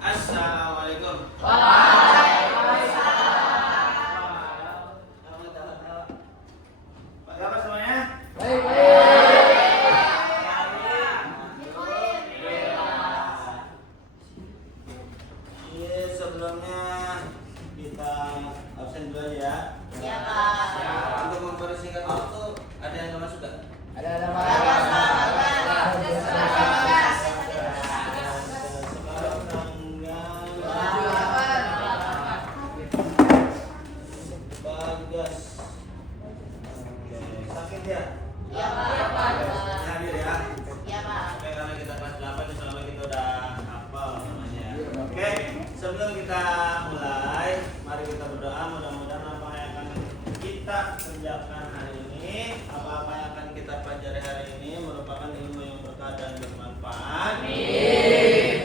Assalamualaikum. Bagaimana semuanya? Baik. Sebelumnya kita absen dulu aja ya. Iya, Pak. Untuk mempersingkat waktu, ada yang nggak masuk nggak? Ada Bagas, Pak. Sekarang tanggal Bagas. Oke, sakit ya? Iya, Pak. Hadir ya. Iya, Pak. Oke, karena kita kelas 8 insya Allah kita udah hafal namanya. Oke, sebelum kita mulai, mari kita berdoa. Mudah-mudahan apa yang akan kita kerjakan hari ini, apa-apa yang akan kita pelajari hari ini merupakan ilmu yang berkah dan bermanfaat.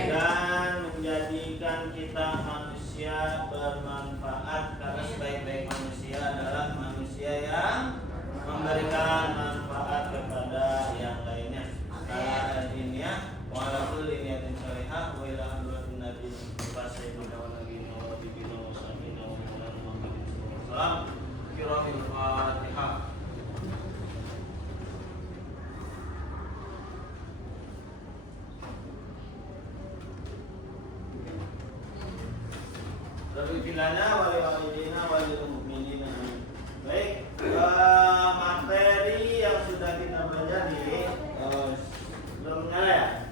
Dan menjadikan kita manusia bermanfaat, karena sebaik-baik manusia adalah manusia yang memberikan manfaat kepada yang lainnya. Ala dunia wa ala kulli niyatin shalihah wa ila hadratin nabi sayyidina wa nabiyina wa habibina wa sahbina wa maulana Muhammadin sallallahu alaihi wasallam. Kiramil Fatihah. Rabbi filana wa li walidina wa lil mu'minina. Baik, materi yang sudah kita pelajari belum nyala ya?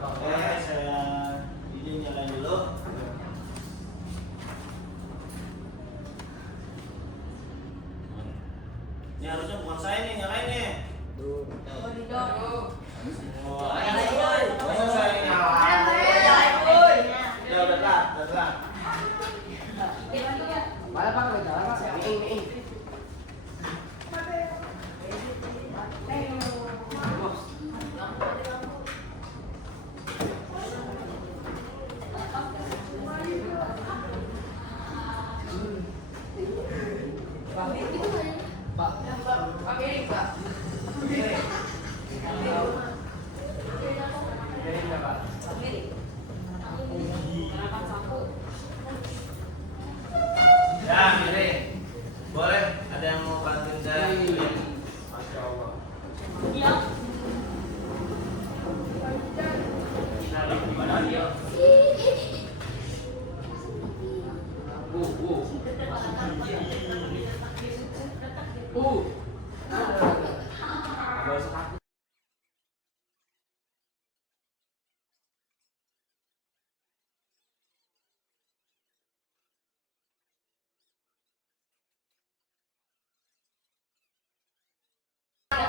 Oke, saya izin nyalain dulu. Ini harusnya bukan saya nih nyalain nih. Oh, masa saya yang nyalain? Ya udah lah, udah lah. Mana Pak? Ada jalan Pak. Ini. Ya, gini. Boleh, ada yang mau bantuin saya? Masya Allah. Gimana dia?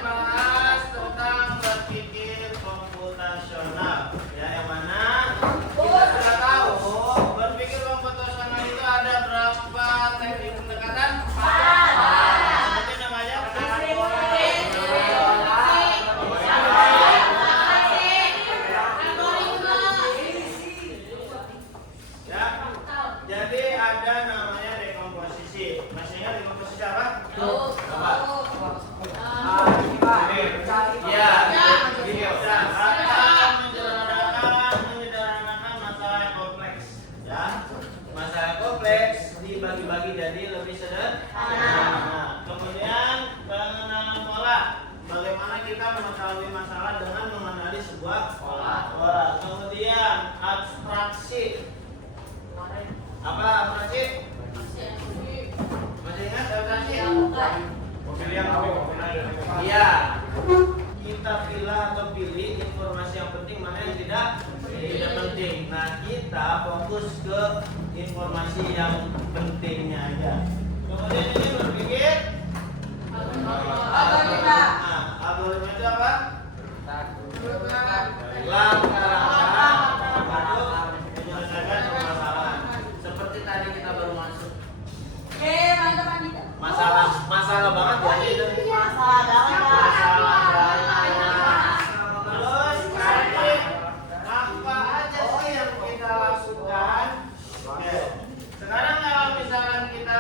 Bahas tentang berpikir komputasional, ya, yang mana kita sudah tahu berpikir komputasional itu ada berapa teknik pendekatan? Seperti namanya ya. Jadi ada namanya dekomposisi. Masih ingat dekomposisi apa? Apa? Ya, menyederhanakan masalah yang kompleks. Ya, masalah yang kompleks dibagi-bagi jadi lebih sederhana. Kemudian pengenalan pola. Bagaimana kita mengetahui masalah dengan mengenali sebuah pola. Kemudian abstraksi. Apa abstraksi? Masih ingat abstraksi? Iya, kita pilih atau pilih informasi yang penting, mana yang tidak penting. Nah, kita fokus ke informasi yang pentingnya aja. Kemudian ini berpikir algoritma. Algoritma itu apa? Langkah-langkah untuk menyelesaikan permasalahan. Seperti tadi kita baru masuk. Masalah banget ya ini. Terus apa aja sih yang kita lakukan? Oke. Sekarang kalau misalkan kita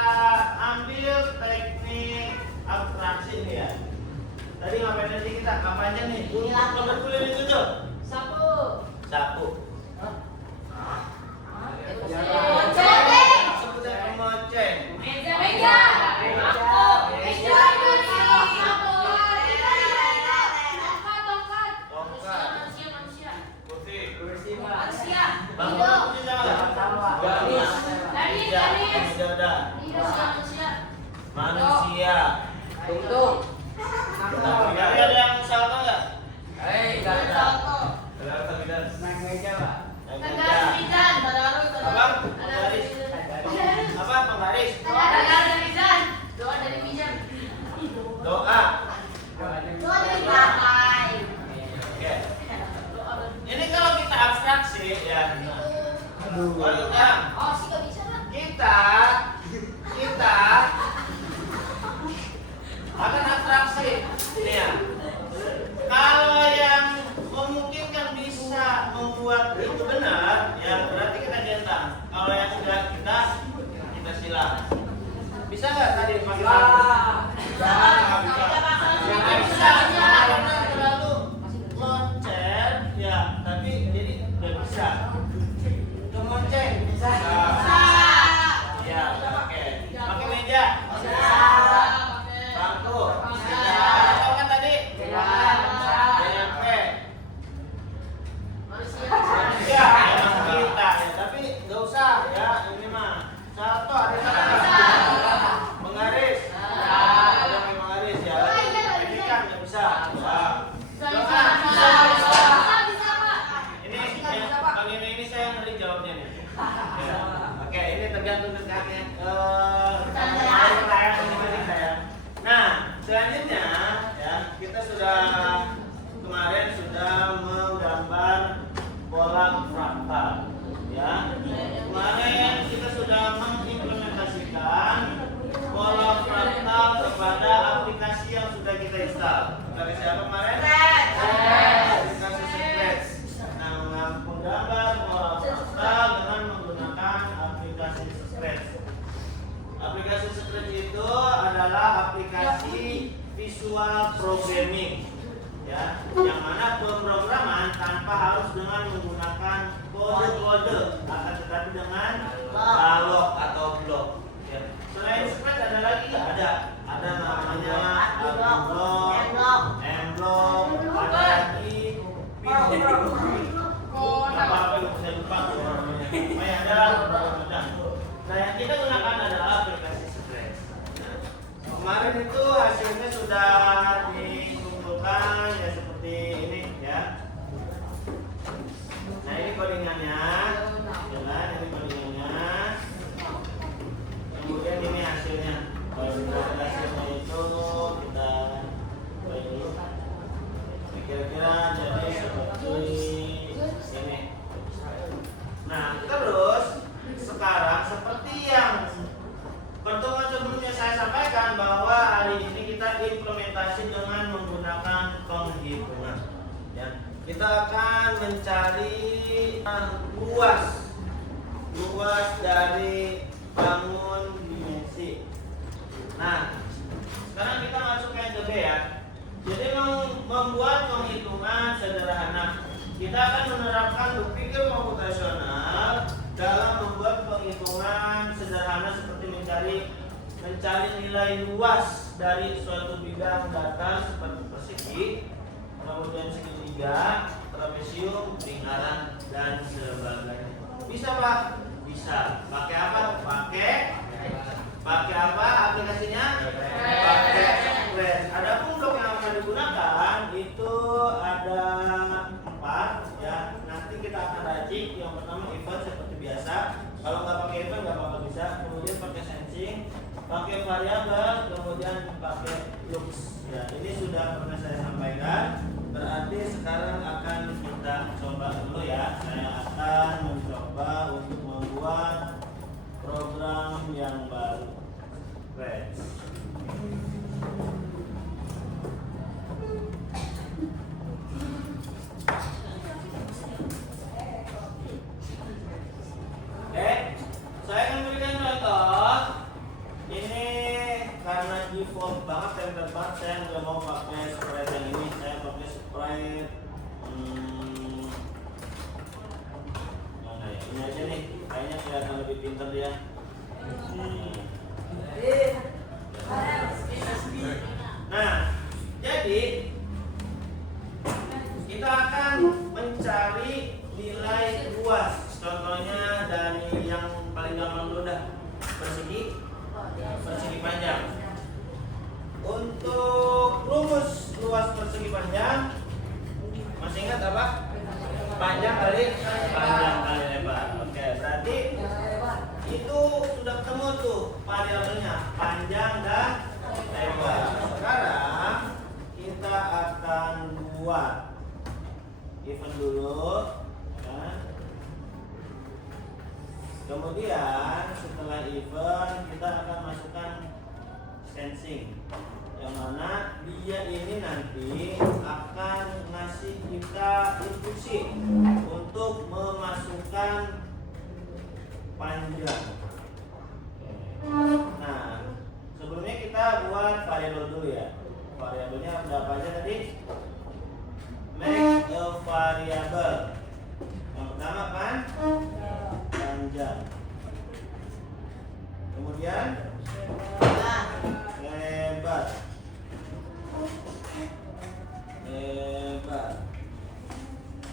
ambil teknik abstraksi nih ya. Tadi ngapain aja kita? Apa aja nih? Ini lagi. Kulit itu tuh. Sapu. Bangun kunci Jangan salah. Garis. Garis. Udah. Manusia. Tungtung. Ada yang salah nggak? Enggak ada. Ada. Naik meja, Pak. Apa? Penggaris. Apa? Penggaris. Doa. Oke. Ini kalau kita abstraksi ya. Kalau kita akan abstraksi. Ini ya. Kalau yang memungkinkan bisa membuat itu benar, ya berarti kita centang. Kalau yang tidak kita silang. Bisa nggak tadi pakai satu? Nggak bisa. Nggak bisa. Karena terlalu loncer, ya. Tapi jadi nggak bisa. Kemonceng bisa. Ya, pakai. Pakai meja. Bangku. Tahu kan tadi? DMP. Manusia. Kita ya, tapi nggak usah ya. Ini mah satu ada menggaris. Ada menggaris ya. Ini kan nggak bisa. Ini saya yang nanti jawabnya nih. Ya. Oke, ini tergantung dengan Nah, selanjutnya ya kita kemarin sudah menggambar bola fraktal ya. Kemarin kita sudah mengimplementasikan bola fraktal kepada aplikasi yang sudah kita install. Aplikasi apa kemarin? Aplikasi Scratch. Nah, menggambar bola fraktal dengan menggunakan aplikasi Scratch. Aplikasi Scratch itu adalah aplikasi visual programming ya, yang mana pemrograman tanpa harus dengan menggunakan kode-kode, akan tetapi dengan balok atau blok ya. Selain Scratch ada lagi nggak? Ada namanya M-block, ada lagi apa bisa lupa namanya. Ada. Nah, yang kita gunakan adalah aplikasi Scratch. Kemarin itu hasilnya sudah dikumpulkan ya seperti ini ya. Nah, ini codingannya. Jalan, ini codingannya. Kemudian ini hasilnya. Kalau sudah ada hasilnya itu kita buat dulu. Kira-kira jadi seperti ini. Nah, terus sekarang seperti yang pertemuan sebelumnya saya sampaikan bahwa hari ini kita implementasi dengan menggunakan penghitungan ya. Kita akan mencari luas dari bangun dimensi. Nah, sekarang kita masuk ke yang B ya. Jadi membuat penghitungan sederhana, kita akan menerapkan berpikir komputasional dalam membuat penghitungan sederhana seperti mencari nilai luas dari suatu bidang data seperti persegi, kemudian segitiga, trapesium, lingkaran dan sebagainya. Bisa Pak? Bisa. Pakai apa? Pakai apa aplikasinya? Pakai Scratch. Adapun blok yang akan digunakan itu ada 4 ya. Nanti kita akan racik. Yang pertama event seperti biasa. Kalau nggak pakai event nggak bakal bisa. Kemudian pakai sensing, pakai variabel, kemudian pakai loops. Ya, ini sudah pernah saya sampaikan. Berarti sekarang akan kita coba dulu ya. Saya akan mencoba untuk membuat program yang baru. Scratch. Oke, saya akan berikan contoh. Ini karena default banget template banget, saya nggak mau pakai sprite yang ini. Saya pakai sprite mana ya? Ini aja nih, kayaknya kelihatan lebih pintar dia. Nah, jadi kita akan mencari nilai luas. panjang kali lebar. Oke, berarti itu sudah ketemu tuh variabelnya panjang dan lebar. Sekarang kita akan buat even dulu, ya. Kemudian setelah even kita akan masukkan sensing, yang mana dia ini nanti akan ngasih kita instruksi untuk memasukkan panjang. Nah, sebelumnya kita buat variabel dulu ya. Variabelnya berapa aja tadi? Make a variable. Yang pertama kan panjang. Kemudian lebar. Lebar.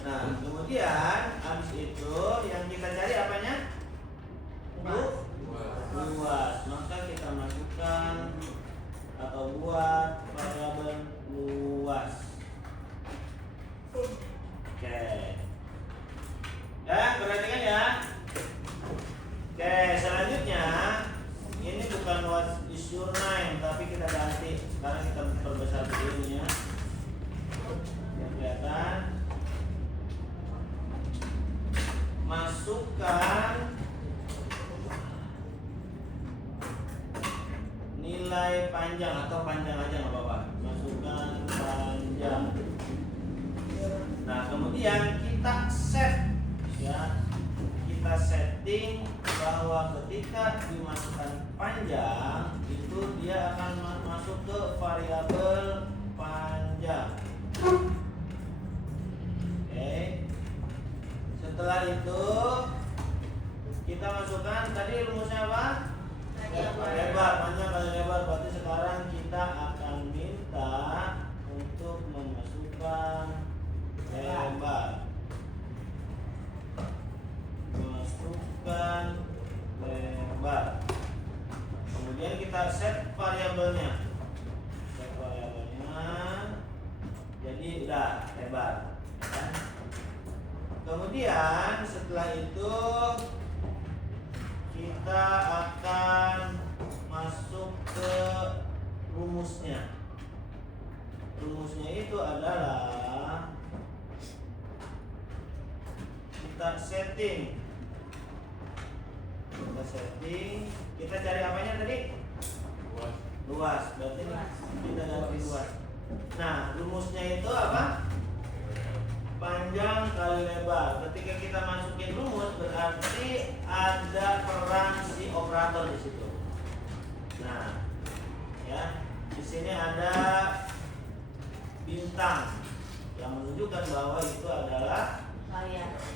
Nah, kemudian habis itu yang kita cari apanya? Luas. Maka kita masukkan atau buat variabel luas. Oke. Ya, perhatikan ya. Oke, selanjutnya ini bukan what is your name, tapi kita ganti. Sekarang kita perbesar begini ya. Kelihatan. Masukkan nilai panjang atau panjang aja nggak apa-apa. Masukkan panjang. Nah, kemudian kita set ya. Kita setting bahwa ketika dimasukkan panjang itu dia akan masuk ke variabel panjang. Oke. Setelah itu kita masukkan tadi rumusnya apa? Lebar, panjang kali lebar. Berarti sekarang kita akan minta untuk memasukkan lebar. Masukkan lebar. Kemudian kita set variabelnya. Set variabelnya. Jadi udah lebar. Ya. Kemudian setelah itu kita akan masuk ke rumusnya. Rumusnya itu adalah kita setting. Kita cari apanya tadi? Luas. Berarti kita ganti luas. Nah, rumusnya itu apa? Panjang kali lebar. Ketika kita masukin rumus berarti ada peran si operator di situ. Nah, ya, di sini ada bintang yang menunjukkan bahwa itu adalah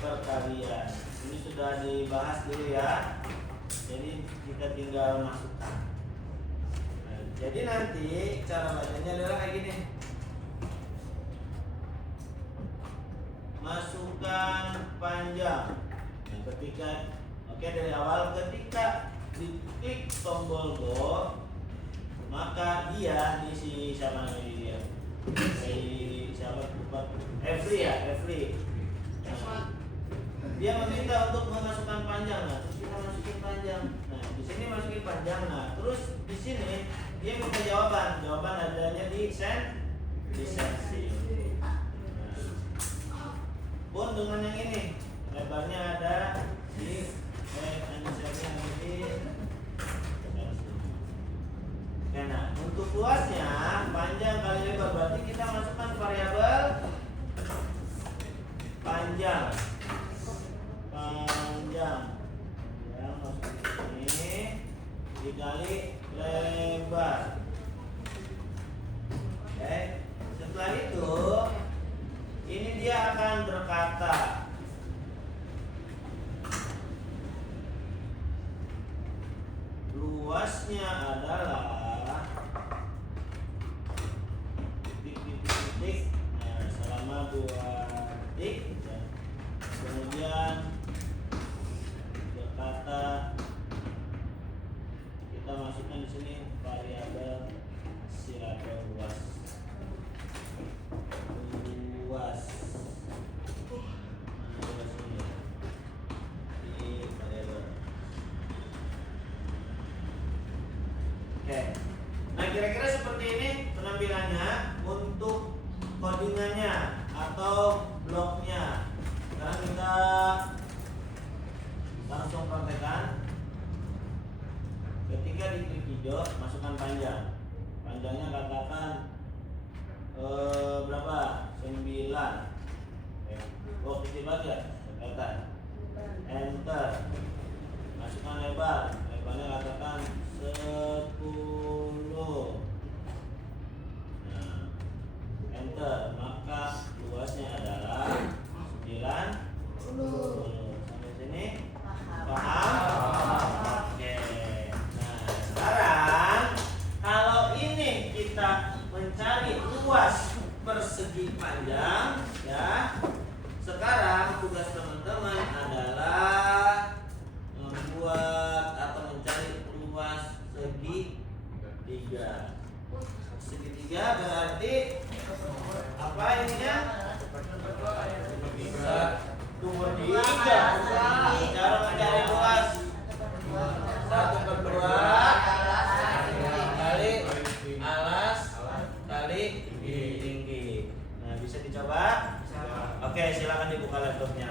perkalian. Ini sudah dibahas dulu ya. Jadi kita tinggal masukkan. Nah, jadi nanti cara bacanya adalah kayak gini. Masukkan panjang. Nah, ketika dari awal ketika diklik tombol go, maka dia di si siapa namanya dia? Siapa? Every ya, Every. Dia meminta untuk memasukkan panjang. Nah, terus kita masukin panjang. Nah, di sini masukin panjang. Nah, terus di sini dia minta jawaban. Jawaban adanya di sensing. Pun dengan yang ini lebarnya ada di nah, untuk luasnya panjang kali lebar berarti kita masukkan variabel panjang yang masuk ini dikali lebar. Oke, setelah itu ini dia akan berkata luasnya adalah titik-titik selama 2 detik ya. Kemudian berkata kita masukkan di sini variabel luas. Oke. Nah, kira-kira seperti ini penampilannya untuk codingannya atau bloknya. Sekarang kita langsung praktekkan. Ketika diklik hijau, masukkan panjang. Panjangnya katakan berapa? 9. Oh, kecil banget ya? Kelihatan. Enter. Masukkan lebar. Lebarnya katakan 10. Nah, enter. Maka luasnya adalah 90. Sampai sini paham? Oke. Nah, sekarang kalau ini kita mencari luas persegi panjang, ya. Sekarang tugas teman-teman adalah membuat atau mencari luas segitiga. Segitiga berarti apa ininya? Sumber tiga. Cara mencari luas 1/2 kali alas kali tinggi. Nah, bisa dicoba? Oke, silakan dibuka laptopnya.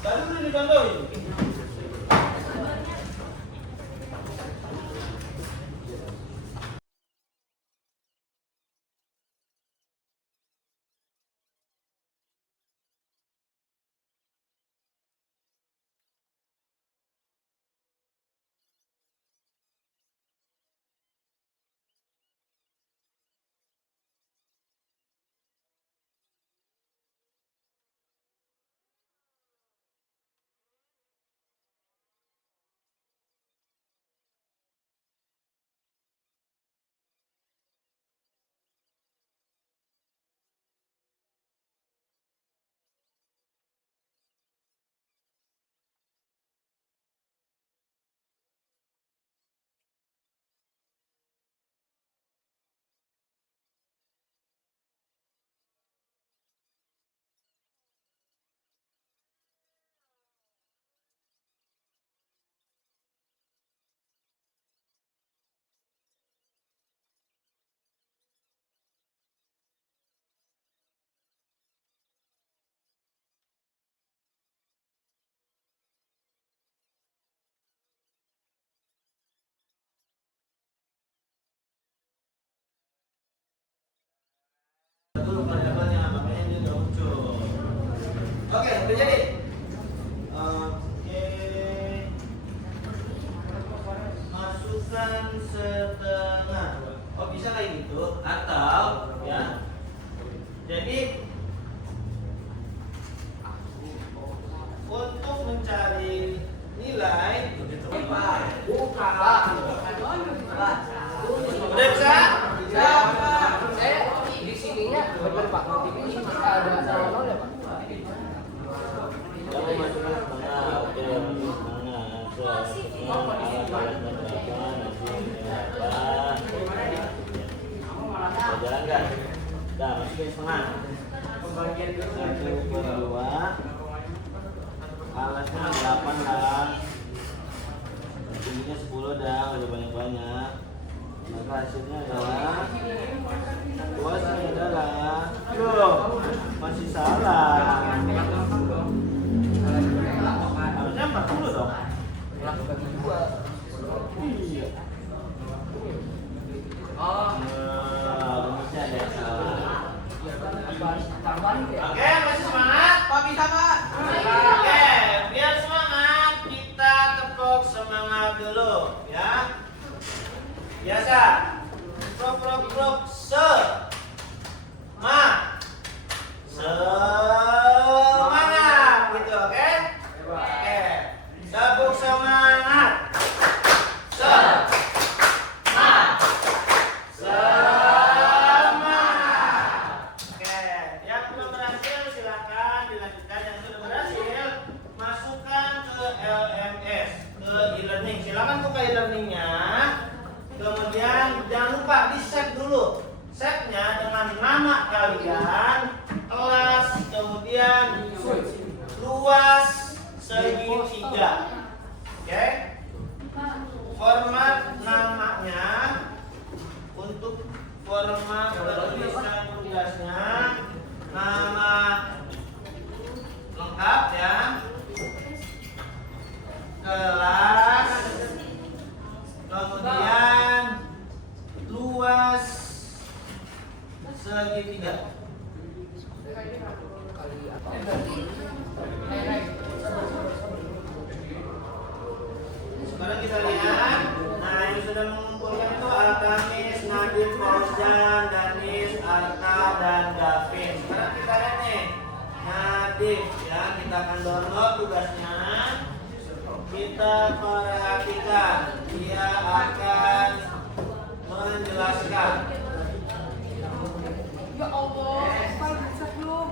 Tadi udah dibantuin. Dulu variabelnya makanya dia nggak muncul. Oke, udah jadi. Oke, masukkan setengah. Oh, bisa kayak gitu atau ya. Jadi untuk mencari nilai Buka. udah bisa? Di sininya bener Pak. Ini ada nol ya Pak? Kamu masukkan setengah. Oke, setengah. Jalan kan? Dah, masukin setengah. 1/2. Alasnya 8 lah. Tingginya 10 dah, udah banyak-banyak. Maka hasilnya adalah luasnya adalah masih salah. Harusnya 40 dong. Iya. Rumusnya ada yang salah. Oke, masih semangat? Pak bisa Pak? Oke, biar semangat kita tepuk semangat dulu ya. Biasa. Prok semangat. Semangat gitu, oke? Oke. Tepuk semangat. Semangat. Oke, yang belum berhasil silakan dilanjutkan. Yang sudah berhasil masukkan ke LMS, ke e-learning. Silakan buka e-learningnya. Kemudian jangan lupa di save dulu. Save-nya dengan nama kalian, kelas, kemudian luas segitiga. Oke? Format namanya untuk format penulisan tugasnya, nama lengkap ya, kelas, kemudian luas segitiga. Sekarang kita lihat. Nah, yang sudah mengumpulkan itu Alkamis, Nadif, Fauzan, Danis, Arta, dan Davin. Sekarang kita lihat nih, Nadif ya, kita akan download tugasnya. Kita perhatikan, dia akan menjelaskan. Ya Allah, file bisa belum?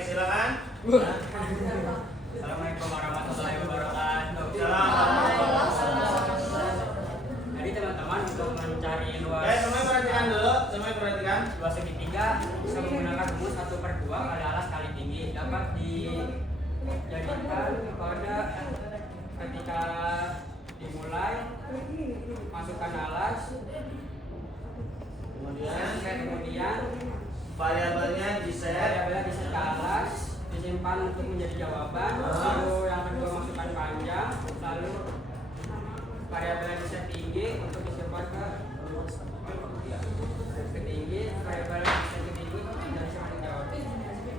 Silakan. Assalamualaikum warahmatullahi wabarakatuh. Jadi teman-teman untuk mencari luas Semuanya perhatikan dulu, semuanya perhatikan. luas segitiga bisa menggunakan rumus 1/2 kali alas kali tinggi, dapat dijadikan pada ketika dimulai masukkan alas, kemudian Variabelnya di-set. variabelnya diset ke alas, disimpan untuk menjadi jawaban. Lalu yang kedua masukkan panjang, lalu variabelnya diset tinggi untuk disimpan ke tinggi, variabelnya diset ke tinggi dan disimpan ke jawaban.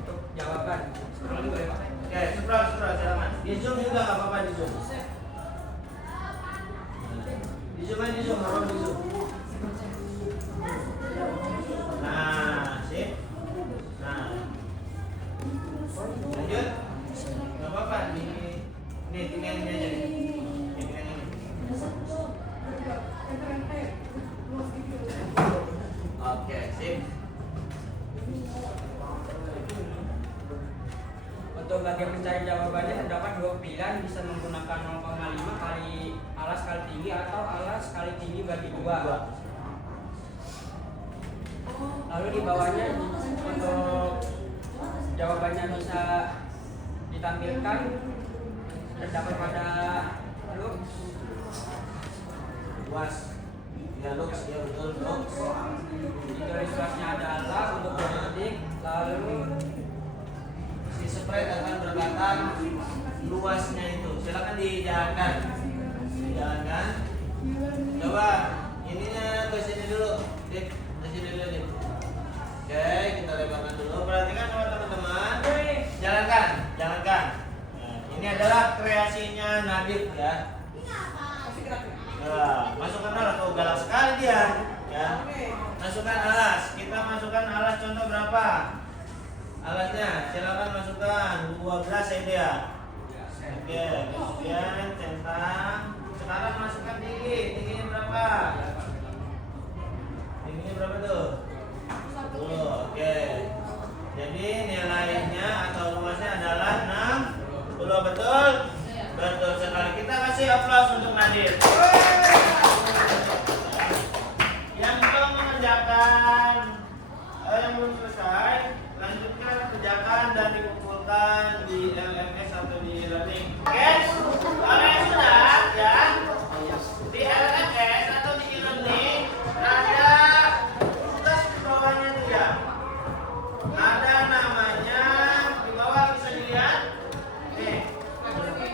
Untuk jawaban. Lalu boleh Pak? Oke, silakan. Di zoom juga nggak apa-apa di zoom. Di zoom aja, di zoom, apa di zoom. Nah, sip. Nah, lanjut. Nggak apa-apa. Nih, tinggal ini aja. Nih, tinggal ini. Oke, sip. Untuk bagian mencari jawabannya terdapat dua pilihan, bisa menggunakan 0,5 kali alas kali tinggi atau alas kali tinggi bagi 2. Lalu di bawahnya untuk jawabannya bisa ditampilkan terdapat pada lux. Luas. Ya, lux, ya betul, lux. Ditulis luasnya adalah untuk detik, lalu Si spread akan berkata luasnya itu. Silakan dijalankan. Dijalankan. Coba ininya ke sini dulu. Dik, ke sini dulu, Dik. Oke, kita lebarkan dulu. Perhatikan sama teman-teman. Jalankan, jalankan. Nah, ini adalah kreasinya Nadif ya. Nah, masukkan alas. Oh, galak sekali dia. Ya. Masukkan alas. Kita masukkan alas contoh berapa? Alasnya silakan masukkan 12 cm ya. Oke, kemudian centang. Sekarang masukkan tinggi. Tingginya berapa? Tingginya berapa tuh? 10. Oke. Jadi nilainya atau luasnya adalah 60. Betul? Betul sekali. Kita kasih aplaus untuk Nadir. Yang belum mengerjakan, yang belum selesai, lanjutkan kerjakan dan dikumpulkan di LMS atau di e-learning. Oke? Kalau yang sudah ya, di LMS atau di e-learning ada tugas di bawahnya itu ya. Ada namanya di bawah bisa dilihat. Nih,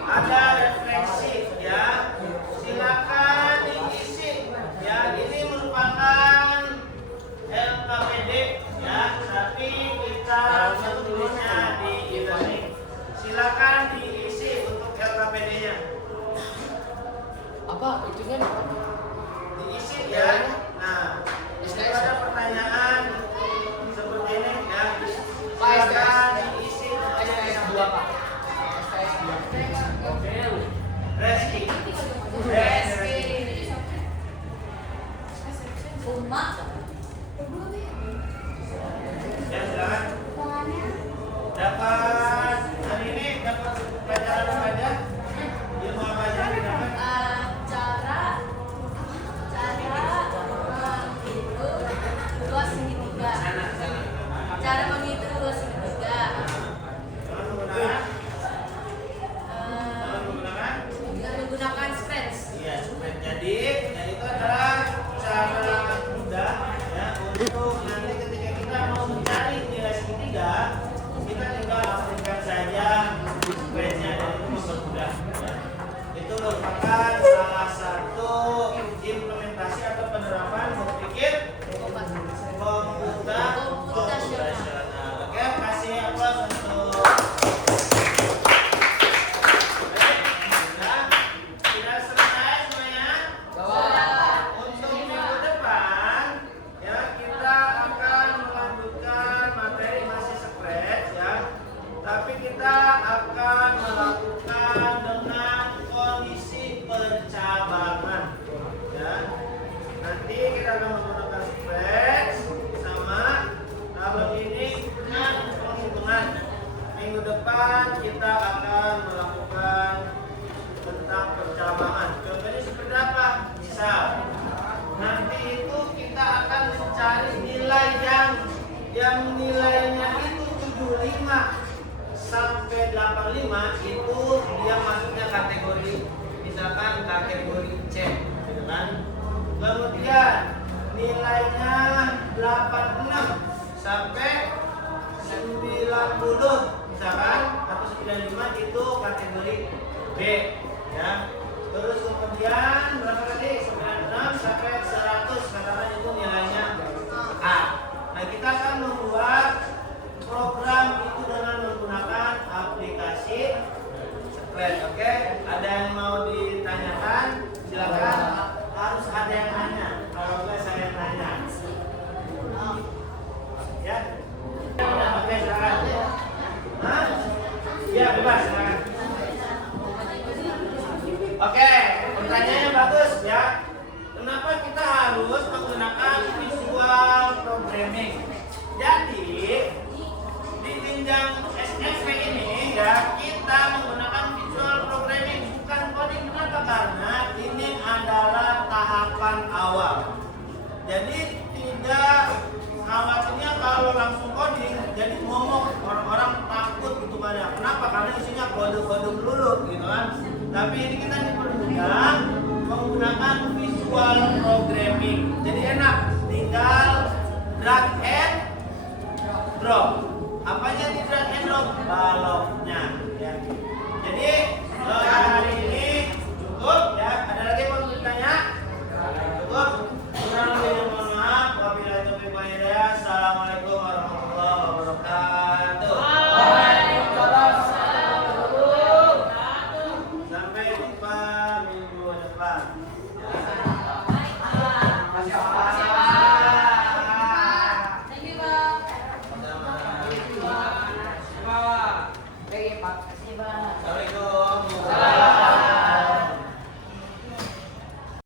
ada refleksi ya. Silakan diisi ya. Ini merupakan LKPD ya, tapi kita menulisnya di e-learning. Silakan diisi untuk LKPD-nya. Apa itunya? Diisi ya. Nah, itu ada pertanyaan seperti ini ya. Silakan diisi. SKS 2 Pak. SKS 2. Reski. Ya, silakan. Dapat hari ini dapat pelajaran apa aja? Ilmu apa aja yang didapat? Cara merupakan salah satu implementasi atau penerapan berpikir komputasional. Oke, kasih aplaus untuk sudah selesai semuanya. Untuk minggu depan ya kita akan melanjutkan materi masih scratch ya, tapi kita akan melakukan dengan kondisi percabangan ya. Nanti kita akan menggunakan scratch sama kalau ini dengan penghitungan. Minggu depan kita akan melakukan tentang percabangan. Contohnya seperti apa? Misal nanti itu kita akan mencari nilai yang nilainya itu 75 sampai 85, itu dia masuknya kategori misalkan kategori C gitu kan. Kemudian nilainya 86 sampai 90 misalkan atau 95 itu kategori B ya. Terus kemudian berapa tadi? 96 sampai 100 katakan itu nilainya A. Nah, kita akan membuat program itu dengan menggunakan aplikasi Scratch. Oke, ada yang mau ditanyakan? Silakan. Harus ada yang nanya. Kalau enggak saya yang nanya. Ya. Oke, silakan. Hah? Ya, bebas silakan. Oke, pertanyaannya bagus ya. Kenapa kita harus menggunakan visual programming? Jadi di jenjang SMP ini ya kita menggunakan visual programming, bukan coding. Kenapa? Karena ini adalah tahapan awal. Jadi tidak khawatirnya kalau langsung coding jadi ngomong, orang-orang takut gitu kan ya. Kenapa? Karena isinya kode-kode melulu gitu kan. Tapi ini kita dipermudah menggunakan visual programming. Jadi enak, tinggal drag and drop. Apanya di drag and drop? Baloknya ya. Jadi hari ini cukup ya. Ada lagi yang mau ditanya? Cukup. Kurang lebih mohon maaf. Wabillahi taufiq wal hidayah. Assalamualaikum warahmatullahi wabarakatuh. Sampai jumpa minggu depan.